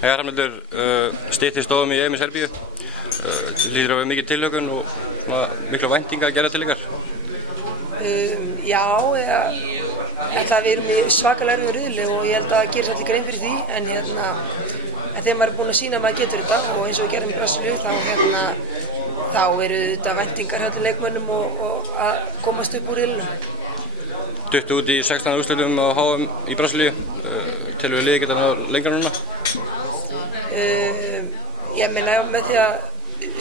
Hrafnhildur, styttist stóðum í EM í Serbíu. Líður að vera mikið tilhlökkun og mikla væntingar að gera til ykkar? Já, við erum í svakalega erfiðum riðli og ég held að það gerir svolítið grein fyrir því, en þegar maður er búinn að sýna að maður getur þetta og eins og við gerum í Brasilíu þá eru þetta væntingar hjá leikmönnum og að komast upp úr riðlinum. Duttu út í 16. úrslitum á HM í Brasilíu. Telur við liðið geta náð lengra núna? Ég meina með því að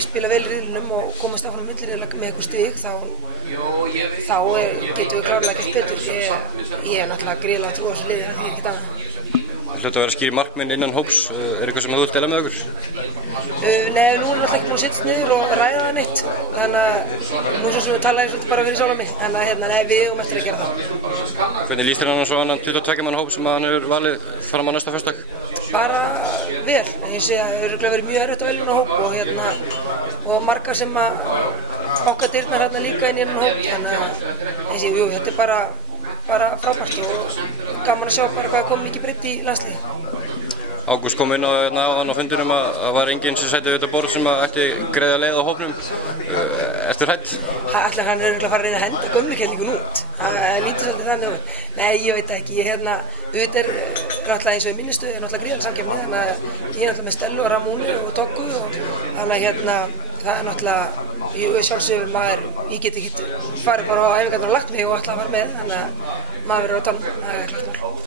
spila vel í riðlinum og komast áfram milliriðla með eitthvað stig þá getum við klárlega gert betur. Ég er náttúrulega gríðarlega trú á þessu liði, það er ekkert annað. Það hljóta að vera skýr markmið innan hóps. Er eitthvað sem þú vilt deila með okkur? Nei, nú erum við alltaf ekki búin að sittast niður og ræða það neitt. Þannig að nú svo sem við talaði svolítið bara fyrir sjálf mig. Þannig að nei, við eigum eftir að gera það. Hvernig líst þér hann svo annan 22 manna hóp sem hann hefur valið fram á næsta föstudag? Bara vel. Ég sé að það hefur verið mjög erfitt að velja hann hóp og margar sem að banka dyrnar hérna líka inn í hann hóp. Þannig að jú, þetta er bara frábært og gaman að sjá bara hvað kom mikið breytt í landsliði. Ágúst kom inn á áðan á fundinum að það var enginn sem sæti við þetta borð sem ætti greiða leið á hópnum. Ertu hrædd? Ætlar hann örugglega að fara að reyna að henda gömlu kenningun út. Það lítið svolítið þannig út. Nei, ég veit ekki. Þetta er náttúrulega eins og í minni stöðu, náttúrulega gríðarleg samkeppni, þannig að ég er náttúrulega með Stellu og Ramónu og Doggu og þannig að það er náttúrulega, sjálfsögur ég get ekki farið bara á æfingarnar og lagt mig og ætla að fara með, þannig að maður verður á tánum, það er klart mál.